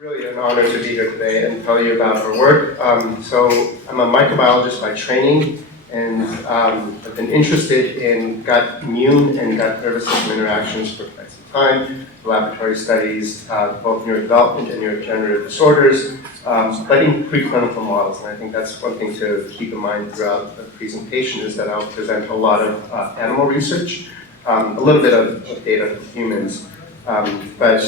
Really an honor to be here today and tell you about our work. So I'm a microbiologist by training, and I've been interested in gut immune and gut nervous system interactions for quite some time. Laboratory studies, both neurodevelopment and neurodegenerative disorders, but in preclinical models. And I think that's one thing to keep in mind throughout the presentation is that I'll present a lot of animal research, a little bit of data from humans. But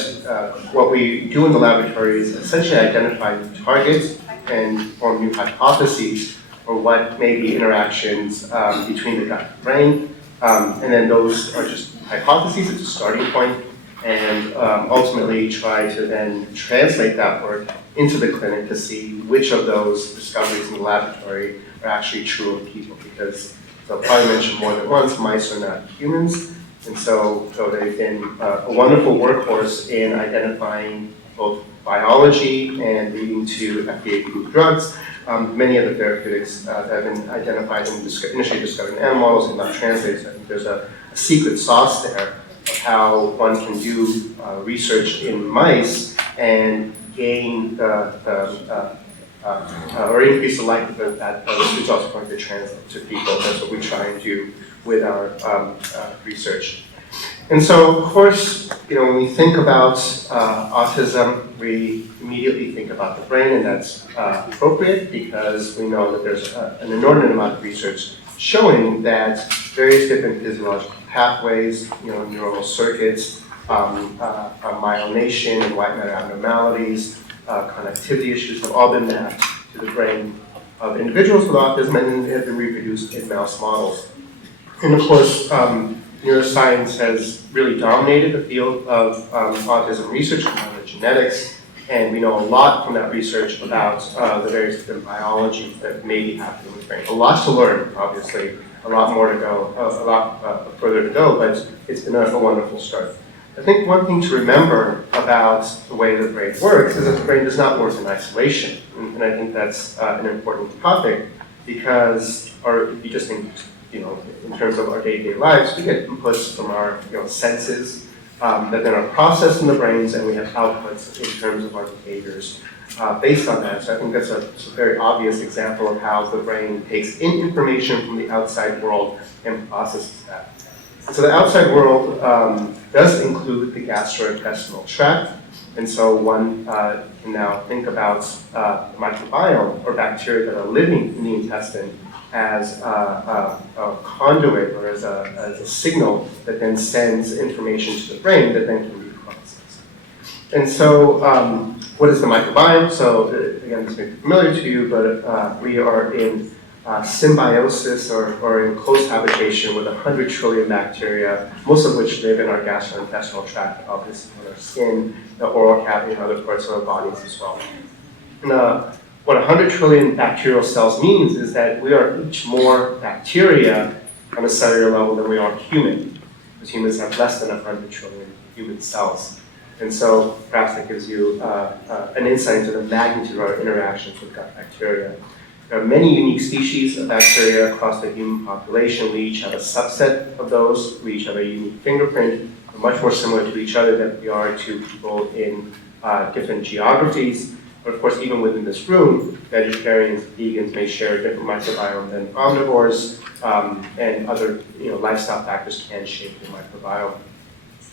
what we do in the laboratory is essentially identify new targets and form new hypotheses for what may be interactions between the gut and brain. And then those are just hypotheses, it's a starting point, and ultimately try to then translate that work into the clinic to see which of those discoveries in the laboratory are actually true of people. Because, as I'll probably mention more than once, mice are not humans. And so they've been a wonderful workhorse in identifying both biology and leading to FDA-approved drugs. Many of the therapeutics that have been identified and initially discovered in animal models have not translated. So I think there's a secret sauce there of how one can do research in mice and gain or increase the likelihood that those results are going to translate to people. That's what we try and do with our research. And so, of course, when we think about autism, we immediately think about the brain, and that's appropriate because we know that there's an inordinate amount of research showing that various different physiological pathways, neuronal circuits, myelination and white matter abnormalities, connectivity issues have all been mapped to the brain of individuals with autism and have been reproduced in mouse models. And of course, neuroscience has really dominated the field of autism research and genetics, and we know a lot from that research about the various different biology that may be happening in the brain. A lot to learn, obviously, a lot more to go, a lot further to go, but it's been a wonderful start. I think one thing to remember about the way the brain works is that the brain does not work in isolation, and I think that's an important topic because, or if you just think, in terms of our day-to-day lives, we get inputs from our senses that then are processed in the brains, and we have outputs in terms of our behaviors based on that. So I think that's a very obvious example of how the brain takes in information from the outside world and processes that. So the outside world does include the gastrointestinal tract, and so one can now think about the microbiome or bacteria that are living in the intestine as a conduit or as a signal that then sends information to the brain that then can be processed. And so what is the microbiome? So again, this may be familiar to you, but we are in symbiosis or in close habitation with 100 trillion bacteria, most of which live in our gastrointestinal tract, obviously on our skin, the oral cavity, and other parts of our bodies as well. And, what 100 trillion bacterial cells means is that we are each more bacteria on a cellular level than we are human, because humans have less than 100 trillion human cells. And so perhaps that gives you an insight into the magnitude of our interactions with gut bacteria. There are many unique species of bacteria across the human population. We each have a subset of those. We each have a unique fingerprint. We're much more similar to each other than we are to people in different geographies. But of course, even within this room, vegetarians, vegans may share a different microbiome than omnivores, and other lifestyle factors can shape the microbiome.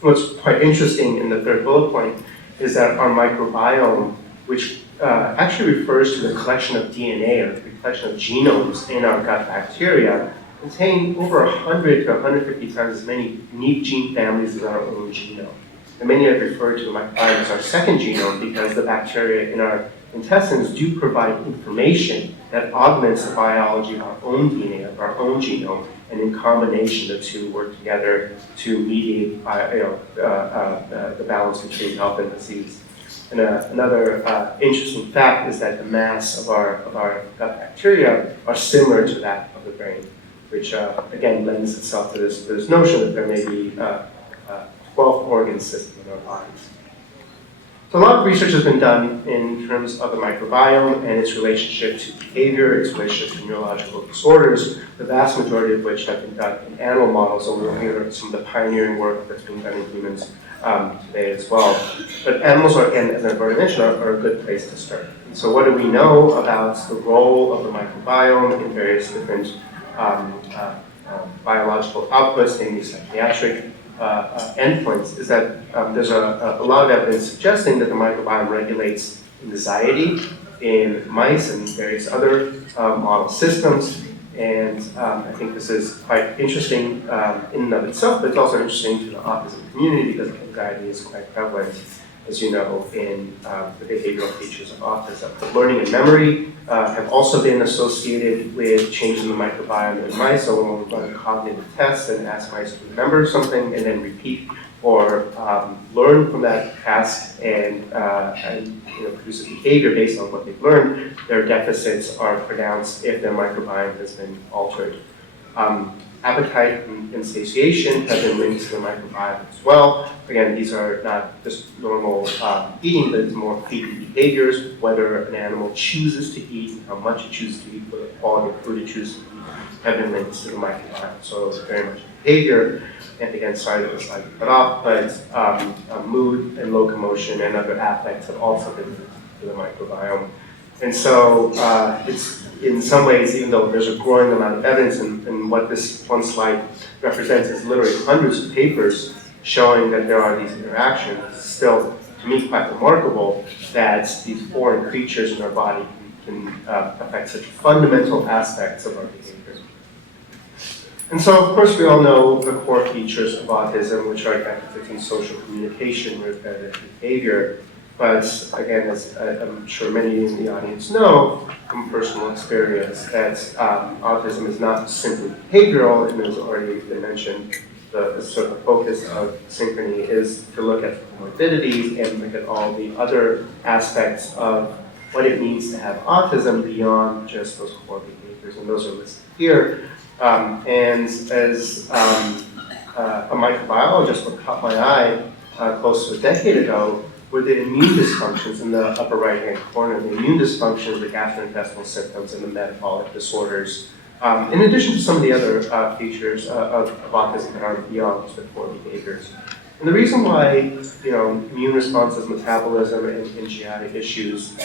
What's quite interesting in the third bullet point is that our microbiome, which actually refers to the collection of DNA or the collection of genomes in our gut bacteria, contain over 100 to 150 times as many unique gene families as our own genome. And many have referred to the microbiome as our second genome because the bacteria in our intestines do provide information that augments the biology of our own DNA, of our own genome, and in combination the two work together to mediate the balance between health and disease. And another interesting fact is that the mass of our gut bacteria are similar to that of the brain, which again lends itself to this notion that there may be 12 organ system in our bodies. So a lot of research has been done in terms of the microbiome and its relationship to behavior, its relationship to neurological disorders, the vast majority of which have been done in animal models, and we'll hear some of the pioneering work that's been done in humans today as well. But animals are, again, as I've already mentioned, are a good place to start. And so what do we know about the role of the microbiome in various different biological outputs, namely psychiatric endpoints, is that there's a lot of evidence suggesting that the microbiome regulates anxiety in mice and various other model systems. And I think this is quite interesting in and of itself, but it's also interesting to the autism community because anxiety is quite prevalent, as you know, in the behavioral features of autism. Learning and memory have also been associated with changes in the microbiome in mice. So when we run cognitive tests and ask mice to remember something and then repeat or learn from that task and produce a behavior based on what they've learned, their deficits are pronounced if their microbiome has been altered. Appetite and satiation have been linked to the microbiome as well. Again, these are not just normal eating, but it's more feeding behaviors, whether an animal chooses to eat, and how much it chooses to eat, what the quality of food it chooses to eat, have been linked to the microbiome. So it's very much behavior. And again, sorry that was slightly cut off, but mood and locomotion and other affects have also been linked to the microbiome. And so it's in some ways, even though there's a growing amount of evidence, and what this one slide represents is literally hundreds of papers showing that there are these interactions, it's still, to me, quite remarkable that these foreign creatures in our body can affect such fundamental aspects of our behavior. And so, of course, we all know the core features of autism, which are deficits in social communication, repetitive behavior. But again, as I'm sure many in the audience know from personal experience, that autism is not simply behavioral, and as already been mentioned, the sort of focus of Synchrony is to look at comorbidities and look at all the other aspects of what it means to have autism beyond just those core behaviors, and those are listed here. And as a microbiologist, what caught my eye close to a decade ago were the immune dysfunctions in the upper right-hand corner, the immune dysfunctions, the gastrointestinal symptoms, and the metabolic disorders, in addition to some of the other features of autism that are beyond just the core behaviors. And the reason why, immune responses, metabolism, and GI issues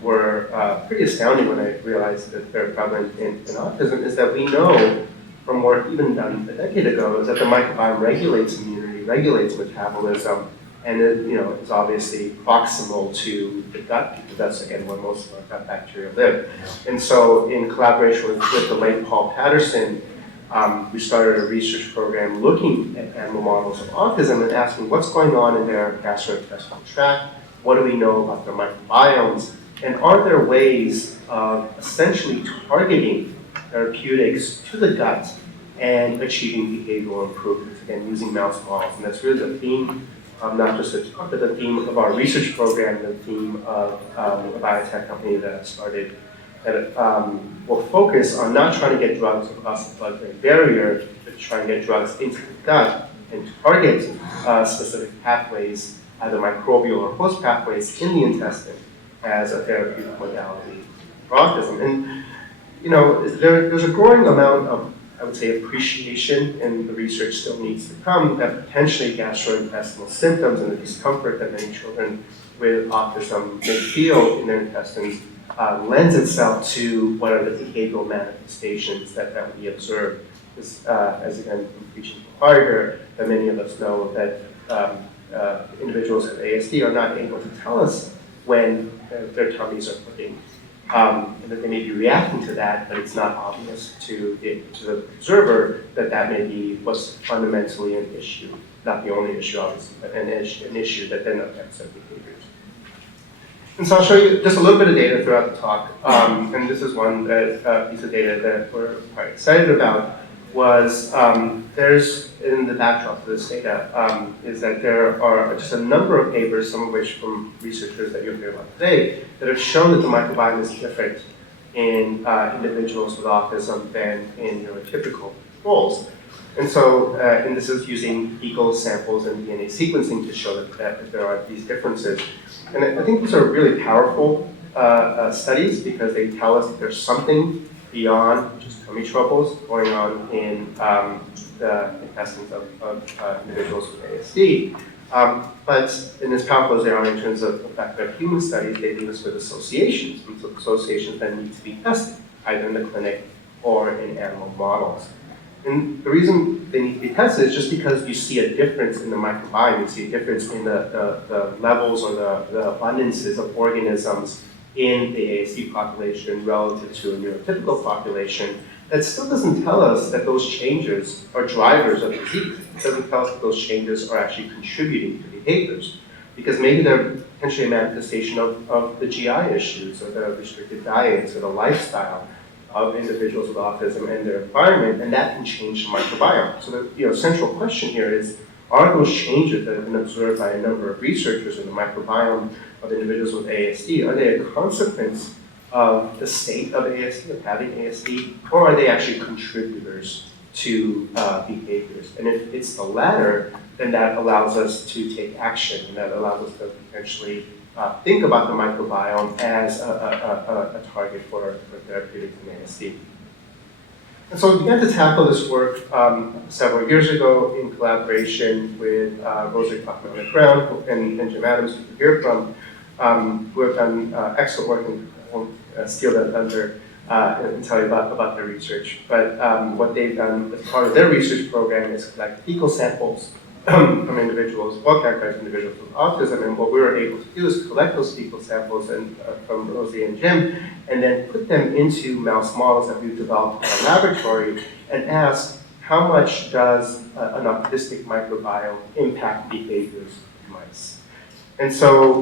were pretty astounding when I realized that they're prevalent in autism is that we know from work even done a decade ago is that the microbiome regulates immunity, regulates metabolism, and it, is obviously proximal to the gut because that's, again, where most of our gut bacteria live. And so in collaboration with the late Paul Patterson, we started a research program looking at animal models of autism and asking what's going on in their gastrointestinal tract, what do we know about their microbiomes, and are there ways of essentially targeting therapeutics to the gut and achieving behavioral improvements, again, using mouse models. And that's really the theme, not just the talk, but the theme of our research program, the theme of a biotech company that I started that will focus on not trying to get drugs across the blood-brain barrier, but trying to get drugs into the gut and target specific pathways, either microbial or host pathways in the intestine as a therapeutic modality for autism. And there's a growing amount of, I would say, appreciation, and the research still needs to come, that potentially gastrointestinal symptoms and the discomfort that many children with autism may feel in their intestines lends itself to what are the behavioral manifestations that we observe. As again, from preaching to choir here, that many of us know that individuals with ASD are not able to tell us when their tummies are hurting. And that they may be reacting to that, but it's not obvious to the observer that may be what's fundamentally an issue. Not the only issue, obviously, but an issue that then affects their behaviors. And so I'll show you just a little bit of data throughout the talk. And this is one piece of data that we're quite excited about. Was there's in the backdrop to this data is that there are just a number of papers, some of which from researchers that you'll hear about today, that have shown that the microbiome is different in individuals with autism than in neurotypical controls. And so, and this is using fecal samples and DNA sequencing to show that there are these differences. And I think these are really powerful studies because they tell us that there's something beyond just tummy troubles going on in the intestines of individuals with ASD. But in as powerful as they are in terms of bacterial human studies, they leave us with associations. And so associations then need to be tested, either in the clinic or in animal models. And the reason they need to be tested is just because you see a difference in the microbiome, you see a difference in the levels or the abundances of organisms in the ASD population relative to a neurotypical population. That still doesn't tell us that those changes are drivers of disease. It doesn't tell us that those changes are actually contributing to behaviors. Because maybe they're potentially a manifestation of the GI issues, or the restricted diets, or the lifestyle of individuals with autism and their environment, and that can change the microbiome. So the central question here is, are those changes that have been observed by a number of researchers in the microbiome of individuals with ASD, are they a consequence of the state of ASD, of having ASD, or are they actually contributors to behaviors? And if it's the latter, then that allows us to take action, and that allows us to potentially think about the microbiome as a target for therapeutics in ASD. And so we began to tackle this work several years ago in collaboration with Rosa Kaufman-Brown and Jim Adams, who you hear from, who have done excellent work, and I won't steal that thunder and tell you about their research. But what they've done as part of their research program is collect fecal samples from individuals, well-characterized individuals with autism, and what we were able to do is collect those fecal samples from Rosie and Jim, and then put them into mouse models that we've developed in our laboratory, and ask how much does an autistic microbiome impact behaviors in mice. And so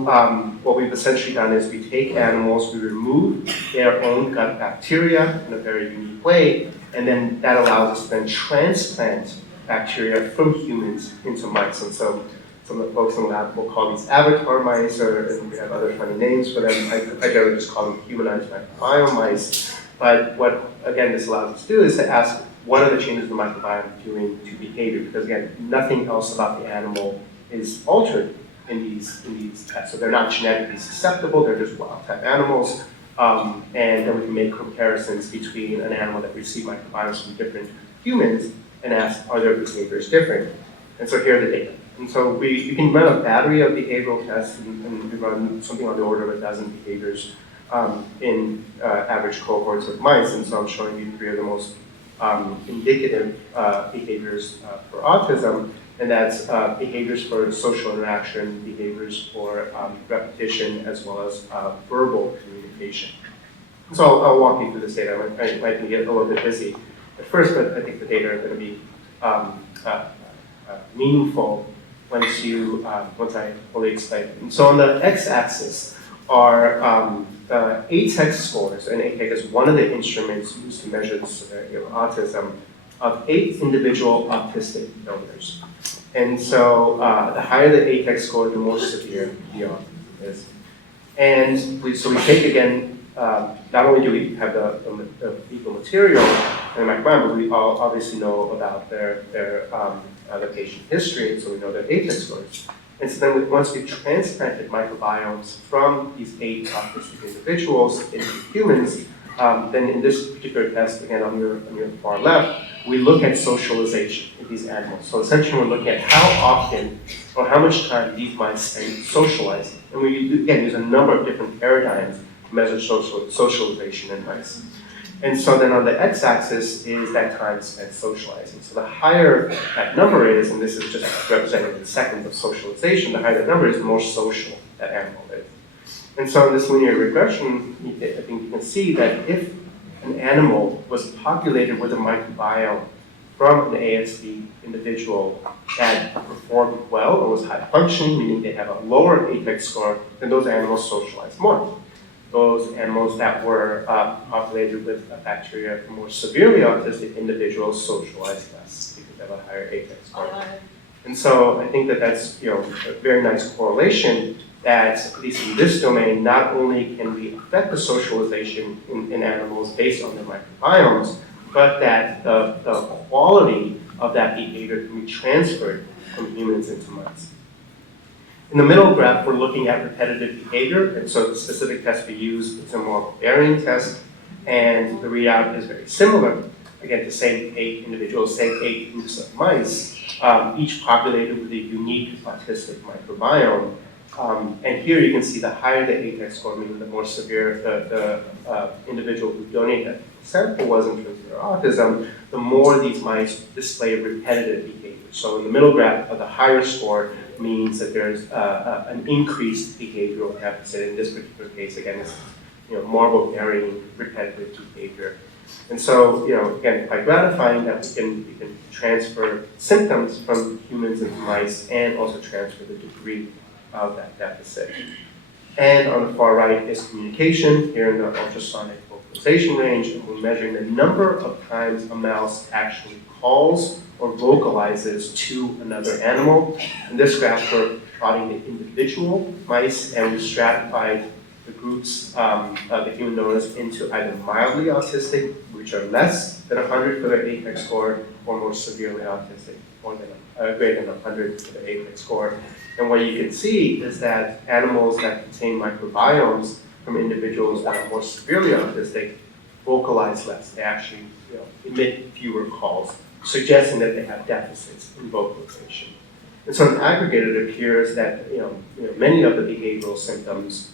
what we've essentially done is we take animals, we remove their own gut bacteria in a very unique way, and then that allows us to then transplant bacteria from humans into mice. And so some of the folks in the lab will call these avatar mice, and we have other funny names for them. I generally just call them humanized microbiome mice. But what, again, this allows us to do is to ask, what are the changes in the microbiome doing to behavior? Because again, nothing else about the animal is altered in these tests. So they're not genetically susceptible, they're just wild-type animals. And then we can make comparisons between an animal that received microbiomes from different humans and ask, are their behaviors different? And so here are the data. And so we can run a battery of behavioral tests, and we run something on the order of 12 behaviors in average cohorts of mice. And so I'm showing you 3 of the most indicative behaviors for autism, and that's behaviors for social interaction, behaviors for repetition, as well as verbal communication. So I'll walk you through this data. I might get a little bit busy at first, but I think the data are going to be meaningful once I fully explain it. And so on the x-axis are ATEC scores, and ATEC is one of the instruments used to measure the severity of autism, of 8 individual autistic donors. And so the higher the ATEC score, the more severe the autism is. And so we take, again, not only do we have the fecal material and the microbiome, but we all obviously know about their patient history, and so we know their ATEC scores. And so then once we've transplanted microbiomes from these 8 autistic individuals into humans, then in this particular test, again on your far left, we look at socialization in these animals. So essentially we're looking at how often or how much time these mice spend socializing. And we, again, use a number of different paradigms to measure socialization in mice. And so then on the x-axis is that time spent socializing. So the higher that number is, and this is just representing the seconds of socialization, the higher that number is, the more social that animal is. And so in this linear regression, I think you can see that if an animal was populated with a microbiome from an ASD individual that performed well or was high functioning, meaning they have a lower ATEC score, then those animals socialize more. Those animals that were populated with bacteria from more severely autistic individuals socialize less because they have a higher ATEC score. And so I think that that's a very nice correlation that, at least in this domain, not only can we affect the socialization in animals based on their microbiomes, but that the quality of that behavior can be transferred from humans into mice. In the middle graph, we're looking at repetitive behavior, and so the specific test we use is a moral bearing test, and the readout is very similar. Again, the same 8 individuals, same 8 groups of mice, each populated with a unique autistic microbiome. And here you can see the higher the APEX score, meaning the more severe the individual who donated the sample was in terms of their autism, the more these mice display repetitive behavior. So in the middle graph, the higher score means that there's an increased behavioral deficit. In this particular case, again, it's marble carrying repetitive behavior. And so, again, quite gratifying that we can transfer symptoms from humans into mice and also transfer the degree of that deficit. And on the far right is communication, here in the ultrasonic vocalization range, and we're measuring the number of times a mouse actually calls or vocalizes to another animal. In this graph, we're plotting the individual mice, and we stratified the groups of the human donors into either mildly autistic, which are less than 100 for their APEX score, or more severely autistic, greater than 100 for the APEX score. And what you can see is that animals that contain microbiomes from individuals that are more severely autistic vocalize less. They actually emit fewer calls, suggesting that they have deficits in vocalization. And so in aggregate, it appears that many of the behavioral symptoms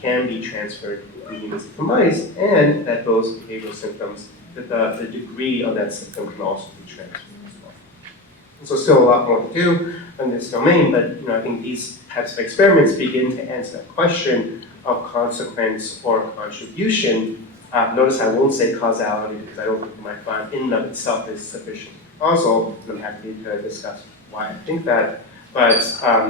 can be transferred from humans to mice, and that those behavioral symptoms, that the degree of that symptom can also be transferred as well. And so still a lot more to do in this domain, but I think these types of experiments begin to answer that question of consequence or contribution. Notice I won't say causality because I don't think the microbiome in and of itself is sufficiently causal, and I'm happy to discuss why I think that. But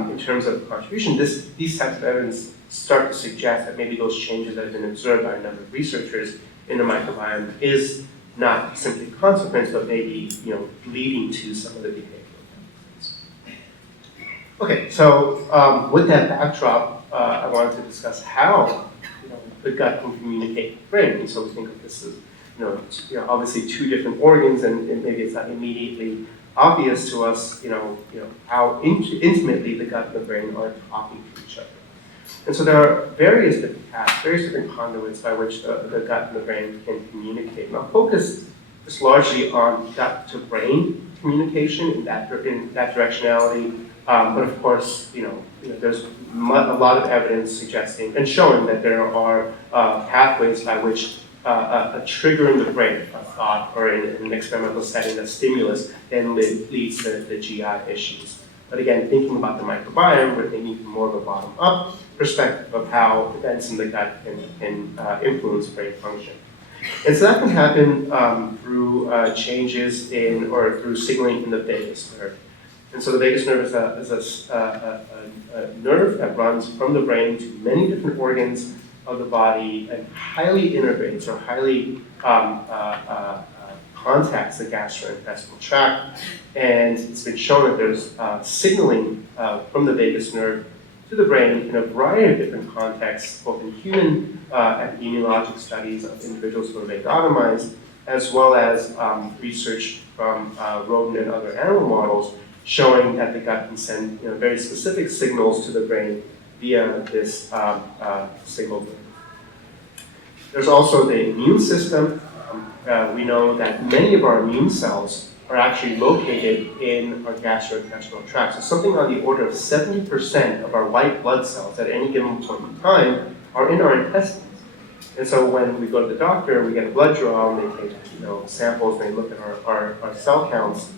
in terms of contribution, these types of evidence start to suggest that maybe those changes that have been observed by a number of researchers in the microbiome is not simply a consequence, but maybe leading to some of the behavioral benefits. Okay, so with that backdrop, I wanted to discuss how the gut can communicate with the brain. And so we think of this as obviously two different organs, and maybe it's not immediately obvious to us, how intimately the gut and the brain are talking to each other. And so there are various different paths, various different conduits by which the gut and the brain can communicate. And I'll focus just largely on gut-to-brain communication in that directionality. But of course, there's a lot of evidence suggesting and showing that there are pathways by which a trigger in the brain, a thought, or in an experimental setting, a stimulus, then leads to the GI issues. But again, thinking about the microbiome, we're thinking from more of a bottom-up perspective of how events in the gut can influence brain function. And so that can happen through changes in, or through signaling in the vagus nerve. And so the vagus nerve is a nerve that runs from the brain to many different organs of the body and highly innervates or highly contacts the gastrointestinal tract. And it's been shown that there's signaling from the vagus nerve to the brain in a variety of different contexts, both in human epidemiologic studies of individuals who are vagotomized, as well as research from rodent and other animal models showing that the gut can send very specific signals to the brain via this signal. There's also the immune system. We know that many of our immune cells are actually located in our gastrointestinal tract. So something on the order of 70% of our white blood cells at any given point in time are in our intestines. And so when we go to the doctor, we get a blood draw, and they take samples, and they look at our cell counts.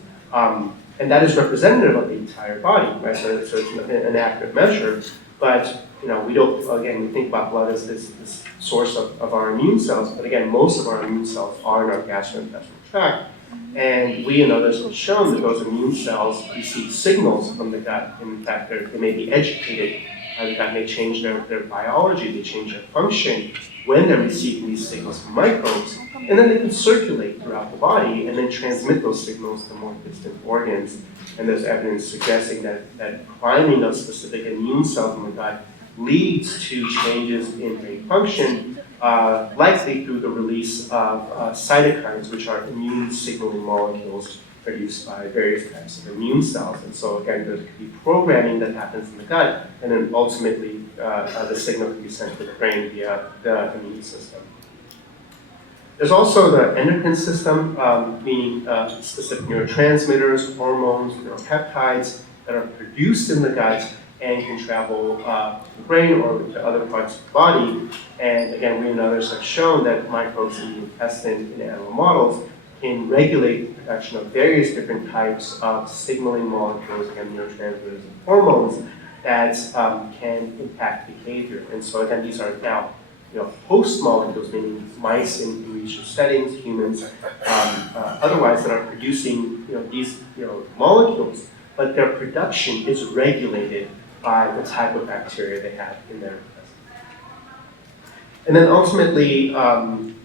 And that is representative of the entire body, right? So it's an accurate measure. But we don't, again, we think about blood as this source of our immune cells, but again, most of our immune cells are in our gastrointestinal tract. And we and others have shown that those immune cells receive signals from the gut. In fact, they may be educated. The gut may change their biology, they change their function when they're receiving these signals from microbes. And then they can circulate throughout the body and then transmit those signals to more distant organs. And there's evidence suggesting that priming of specific immune cells in the gut leads to changes in brain function, likely through the release of cytokines, which are immune signaling molecules produced by various types of immune cells. And so again, there could be programming that happens in the gut, and then ultimately the signal can be sent to the brain via the immune system. There's also the endocrine system, meaning specific neurotransmitters, hormones, neuropeptides that are produced in the gut and can travel to the brain or to other parts of the body. And again, we and others have shown that microbes in the intestine in animal models can regulate the production of various different types of signaling molecules, again, neurotransmitters and hormones that can impact behavior. And so again, these are now host molecules, meaning mice in research settings, humans, otherwise that are producing these molecules, but their production is regulated by the type of bacteria they have in their intestine. And then ultimately,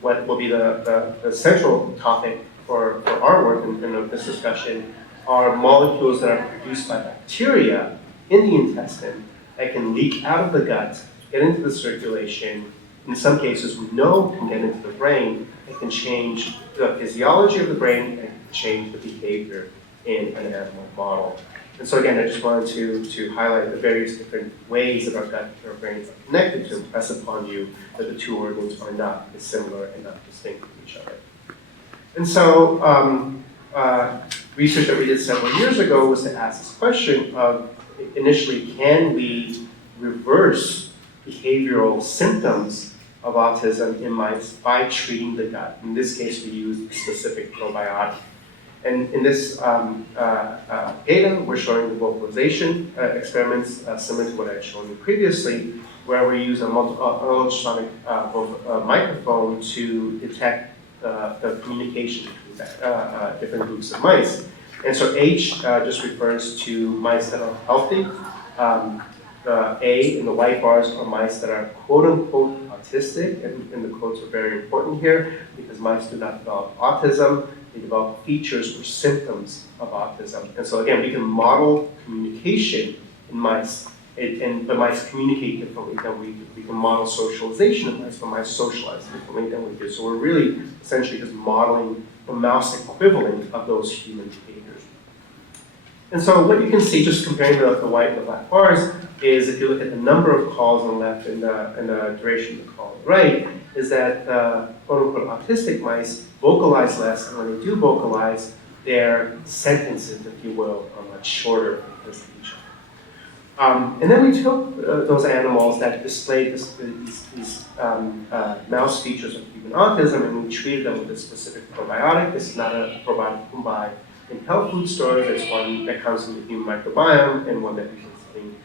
what will be the central topic for our work in this discussion are molecules that are produced by bacteria in the intestine that can leak out of the gut, get into the circulation. In some cases, we know can get into the brain. It can change the physiology of the brain and change the behavior in an animal model. And so again, I just wanted to highlight the various different ways that our gut and our brains are connected to impress upon you that the two organs are not dissimilar and not distinct from each other. And so research that we did several years ago was to ask this question of, initially, can we reverse behavioral symptoms of autism in mice by treating the gut? In this case, we used a specific probiotic. And in this data, we're showing the vocalization experiments similar to what I had shown you previously, where we use a ultrasonic microphone to detect the communication between different groups of mice. And so H just refers to mice that are healthy. The A in the white bars are mice that are quote-unquote autistic, and the quotes are very important here because mice do not develop autism. They develop features or symptoms of autism. And so again, we can model communication in mice, and the mice communicate differently than we do. We can model socialization in mice, but mice socialize differently than we do. So we're really essentially just modeling the mouse equivalent of those human behaviors. And so what you can see, just comparing the white and the black bars, is if you look at the number of calls on the left and the duration of the call on the right, is that the quote-unquote autistic mice vocalize less, and when they do vocalize, their sentences, if you will, are much shorter because of each other. And then we took those animals that displayed these mouse features of human autism, and we treated them with a specific probiotic. This is not a probiotic you can buy in health food stores. It's one that comes from the human microbiome and one that we've been studying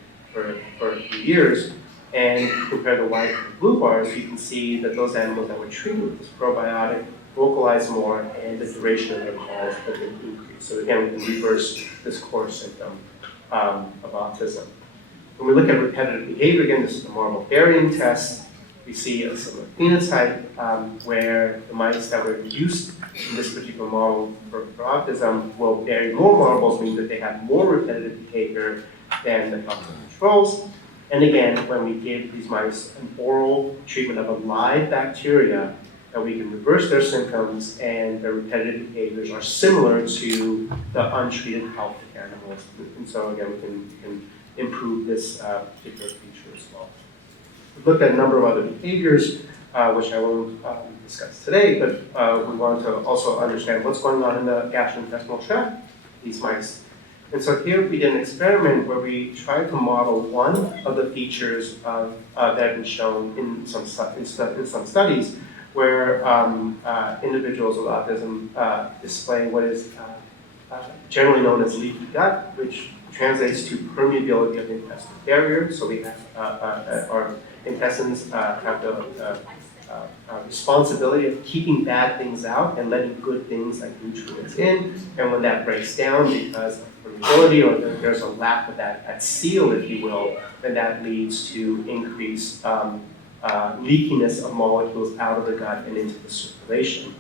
for a few years. And if you compare the white and the blue bars, you can see that those animals that were treated with this probiotic vocalize more, and the duration of their calls has been increased. So again, we can reverse this core symptom of autism. When we look at repetitive behavior, again, this is the marble burying test. We see a similar phenotype where the mice that were used in this particular model for autism will bury more marbles, meaning that they have more repetitive behavior than the healthy controls. And again, when we give these mice an oral treatment of a live bacteria, that we can reverse their symptoms and their repetitive behaviors are similar to the untreated healthy animals. And so again, we can improve this particular feature as well. We've looked at a number of other behaviors, which I won't discuss today, but we want to also understand what's going on in the gastrointestinal tract, these mice. And so here we did an experiment where we tried to model one of the features that have been shown in some studies, where individuals with autism display what is generally known as leaky gut, which translates to permeability of the intestinal barrier. So we have our intestines have the responsibility of keeping bad things out and letting good things like nutrients in. And when that breaks down because of permeability, or there's a lack of that seal, if you will, then that leads to increased leakiness of molecules out of the gut and into the circulation.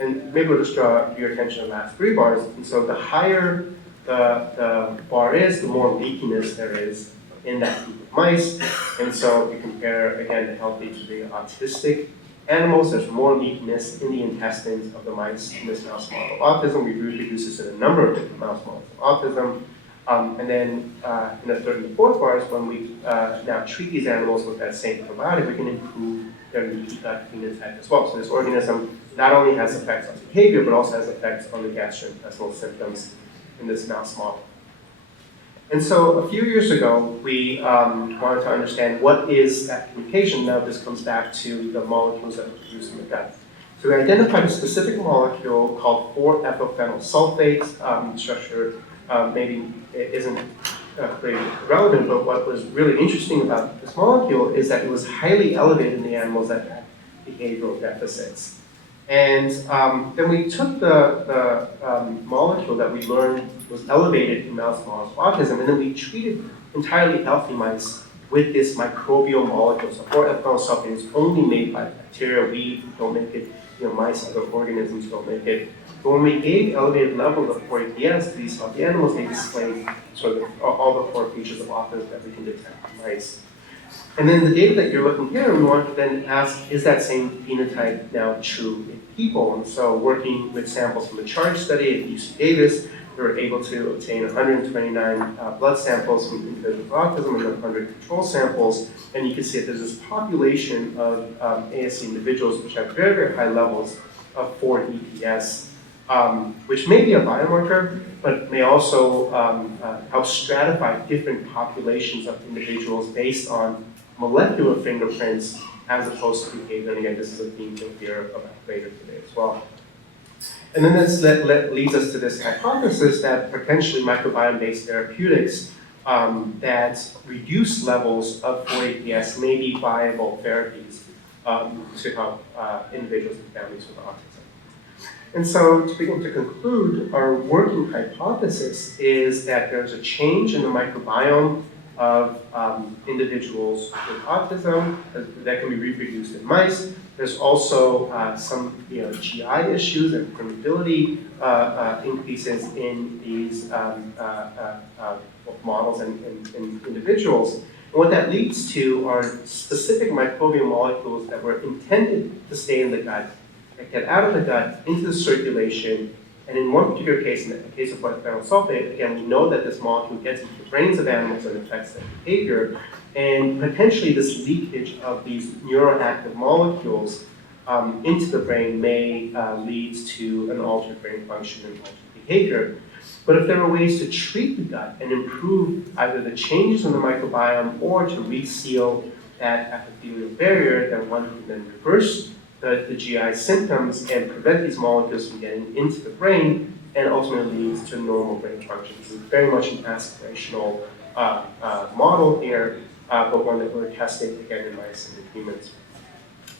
And maybe we'll just draw your attention to the last three bars. And so the higher the bar is, the more leakiness there is in that group of mice. And so if you compare, again, the healthy to the autistic animals, there's more leakiness in the intestines of the mice in this mouse model of autism. We've reproduced this in a number of different mouse models of autism. And then in the third and the fourth bars, when we now treat these animals with that same probiotic, we can improve their leaky gut phenotype as well. So this organism not only has effects on behavior, but also has effects on the gastrointestinal symptoms in this mouse model. And so a few years ago, we wanted to understand what is that communication. Now this comes back to the molecules that are produced in the gut. So we identified a specific molecule called 4-ethylphenyl sulfate. Structure maybe isn't very relevant, but what was really interesting about this molecule is that it was highly elevated in the animals that had behavioral deficits. And then we took the molecule that we learned was elevated in mouse models of autism, and then we treated entirely healthy mice with this microbial molecule. So 4-ethylphenyl sulfate is only made by bacteria. We don't make it, mice, other organisms don't make it. But when we gave elevated levels of 4-APS to these healthy animals, they displayed sort of all the core features of autism that we can detect in mice. And then the data that you're looking here, we want to then ask, is that same phenotype now true in people? And so working with samples from the CHARGE study at UC Davis, we were able to obtain 129 blood samples from individuals with autism and 100 control samples. And you can see that there's this population of ASC individuals which have very, very high levels of 4-EPS, which may be a biomarker, but may also help stratify different populations of individuals based on molecular fingerprints as opposed to behavior. And again, this is a theme you'll hear about later today as well. And then this leads us to this hypothesis that potentially microbiome-based therapeutics that reduce levels of 4-APS may be viable therapies to help individuals and families with autism. And so to begin to conclude, our working hypothesis is that there's a change in the microbiome of individuals with autism that can be reproduced in mice. There's also some GI issues and permeability increases in these models and individuals. And what that leads to are specific microbial molecules that were intended to stay in the gut, that get out of the gut into the circulation. And in one particular case, in the case of 4-ethylphenyl sulfate, again, we know that this molecule gets into the brains of animals and affects their behavior. And potentially this leakage of these neuroactive molecules into the brain may lead to an altered brain function and altered behavior. But if there are ways to treat the gut and improve either the changes in the microbiome or to reseal that epithelial barrier, then one can then reverse the GI symptoms and prevent these molecules from getting into the brain and ultimately leads to normal brain function. This is very much an aspirational model here, but one that we're testing again in mice and in humans.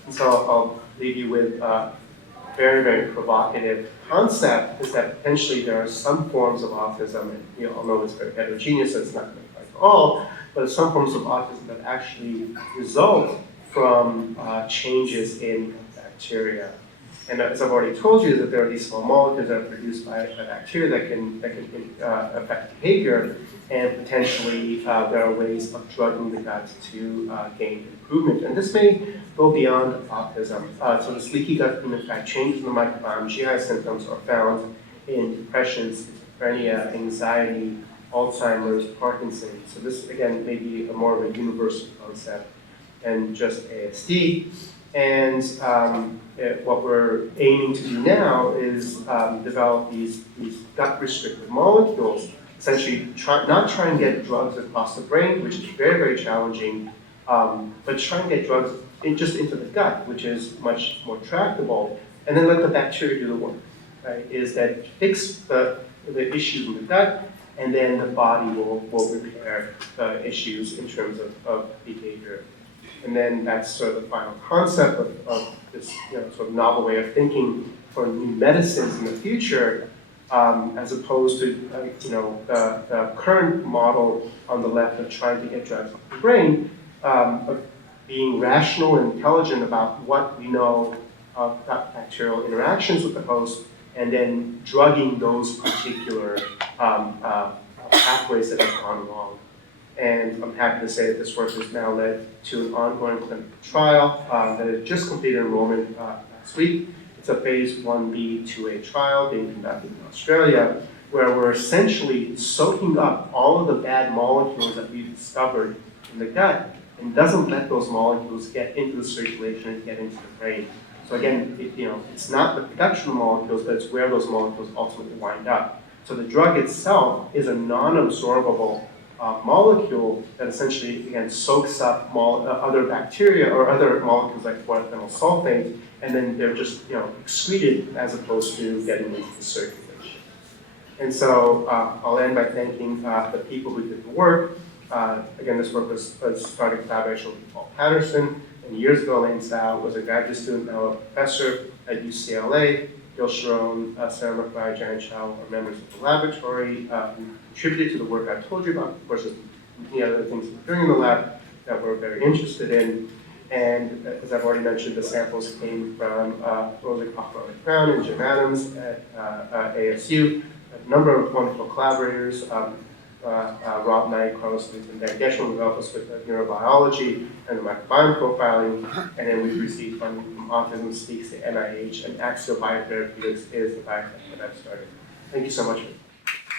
And so I'll leave you with a very, very provocative concept is that potentially there are some forms of autism, and you all know it's very heterogeneous, so it's not going to apply to all, but some forms of autism that actually result from changes in bacteria. And as I've already told you, that there are these small molecules that are produced by bacteria that can affect behavior, and potentially there are ways of drugging the gut to gain improvement. And this may go beyond autism. So this leaky gut phenotype, changes in the microbiome, GI symptoms are found in depression, schizophrenia, anxiety, Alzheimer's, Parkinson's. So this, again, may be more of a universal concept than just ASD. And what we're aiming to do now is develop these gut-restricted molecules, essentially not try and get drugs across the brain, which is very, very challenging, but try and get drugs just into the gut, which is much more tractable, and then let the bacteria do the work, right? Is that fix the issues in the gut, and then the body will repair the issues in terms of behavior. And then that's sort of the final concept of this sort of novel way of thinking for new medicines in the future, as opposed to the current model on the left of trying to get drugs off the brain, of being rational and intelligent about what we know of bacterial interactions with the host, and then drugging those particular pathways that have gone wrong. And I'm happy to say that this work has now led to an ongoing clinical trial that has just completed enrollment last week. It's a phase 1b/2a trial being conducted in Australia, where we're essentially soaking up all of the bad molecules that we've discovered in the gut and doesn't let those molecules get into the circulation and get into the brain. So again, it's not the production of molecules, but it's where those molecules ultimately wind up. So the drug itself is a non-absorbable molecule that essentially, again, soaks up other bacteria or other molecules like chlorothionyl sulfate, and then they're just excreted as opposed to getting into the circulation. And so I'll end by thanking the people who did the work. Again, this work was started in collaboration with Paul Patterson, and years ago, Elaine Tsao was a graduate student, now a professor at UCLA. Bill Sharon, Sarah McBride, Jan Chow are members of the laboratory who contributed to the work I told you about. Of course, there's many other things we're doing in the lab that we're very interested in. And as I've already mentioned, the samples came from Rosa Kaufman-Brown and Jim Adams at ASU, a number of wonderful collaborators, Rob Knight, Carlos Smith, and Dan Geschel, who helped us with the neurobiology and the microbiome profiling. And then we've received funding from Autism Speaks to NIH, and Axial Biotherapeutics is the biotech that I've started. Thank you so much.